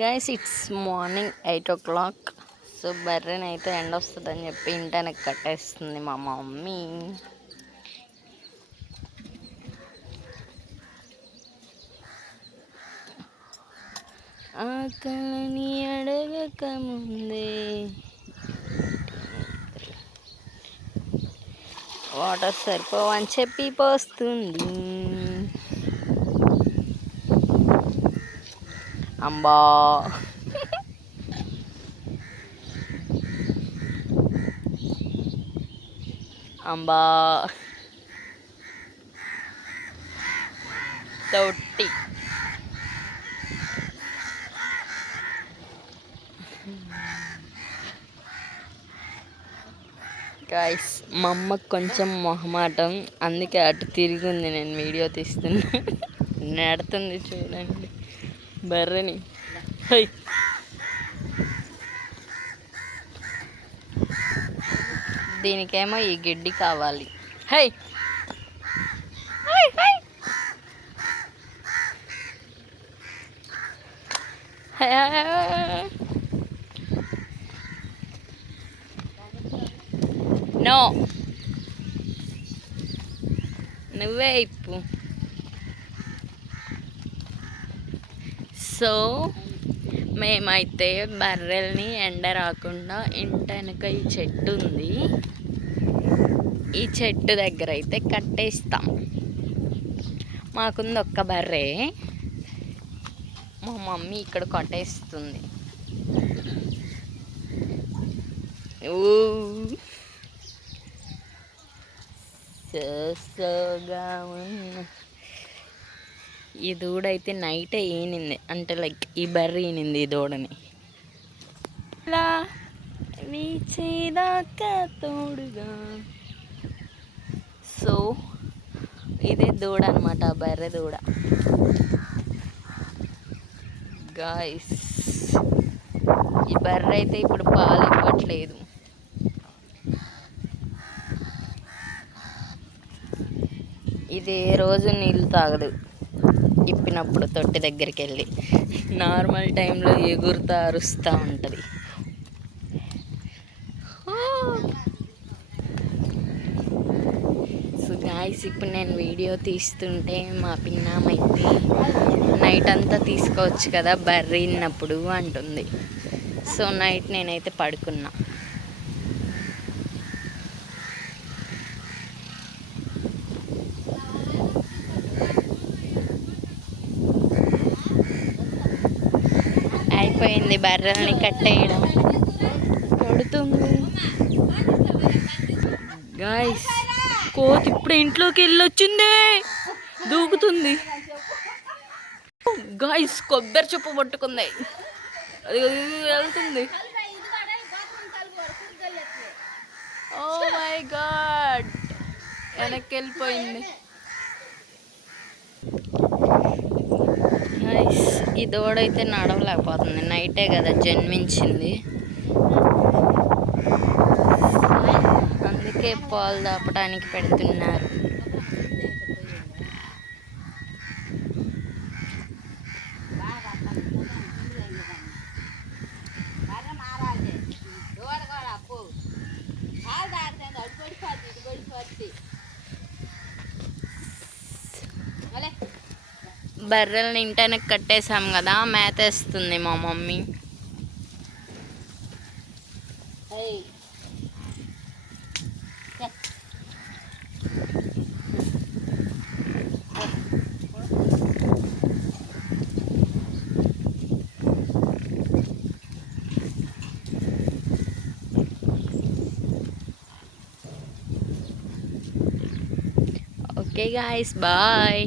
Guys it's morning 8 o'clock. So బర్రెనైతే ఎండ వస్తుందని చెప్పి ఇంటానికి కట్టేస్తుంది మా మమ్మీ. ఆకలిని అడగక ముందే వాటర్ సరిపోవని చెప్పి పోస్తుంది. అంబా అంబా తొట్టి గాయస్ మా అమ్మకు కొంచెం మొహమాటం, అందుకే అటు తిరిగి ఉంది. నేను వీడియో తీస్తున్నా. నెడుతుంది చూడండి బర్రెని. హై దీనికేమో ఈ గిడ్డి కావాలి. హై నో నువ్వే ఇప్పు. సో మేమైతే బర్రెల్ని ఎండ రాకుండా ఇంటి వెనక ఈ చెట్టు ఉంది, ఈ చెట్టు దగ్గర అయితే కట్టేస్తాం. మాకుంది ఒక్క బర్రె, మా మమ్మీ ఇక్కడ కట్టేస్తుంది. సోగా ఉన్న ఈ దూడైతే నైటే ఈనింది, అంటే లైక్ ఈ బర్రె ఈనింది ఈ దూడని. ఇలా వీచేదాకా తోడుగా. సో ఇదే దూడ అనమాట, బర్రె దూడ. గాయస్ ఈ బర్రె అయితే ఇప్పుడు పాలు ఇవ్వట్లేదు. ఇది ఏ రోజు నీళ్ళు తాగదు. ఇప్పినప్పుడు తొట్టి దగ్గరికి వెళ్ళి నార్మల్ టైంలో ఎగురుతా అరుస్తూ ఉంటుంది. సో గాయస్ ఇప్పుడు నేను వీడియో తీస్తుంటే మా పిన్నమైతే నైట్ అంతా తీసుకోవచ్చు కదా బర్రె విన్నప్పుడు అంటుంది. సో నైట్ నేనైతే పడుకున్నా. అయిపోయింది బర్రెల్ని కట్టేయడం, కొడుతుంది. గాయస్ కోతి ఇప్పుడు ఇంట్లోకి వెళ్ళొచ్చింది, దూకుతుంది. గాయస్ కొబ్బరి చెప్పు పట్టుకుంది, అది వెళ్తుంది. ఓ మై గాడ్, వెనక్కి వెళ్ళిపోయింది. ఈ దూడైతే నడవలేకపోతుంది, నైటే కదా జన్మించింది, అందుకే పాలు దాపడానికి పెడుతున్నారు. బర్రెల్ని ఇంటానికి కట్టేసాం కదా, మేతేస్తుంది మా మమ్మీ. Okay guys, bye.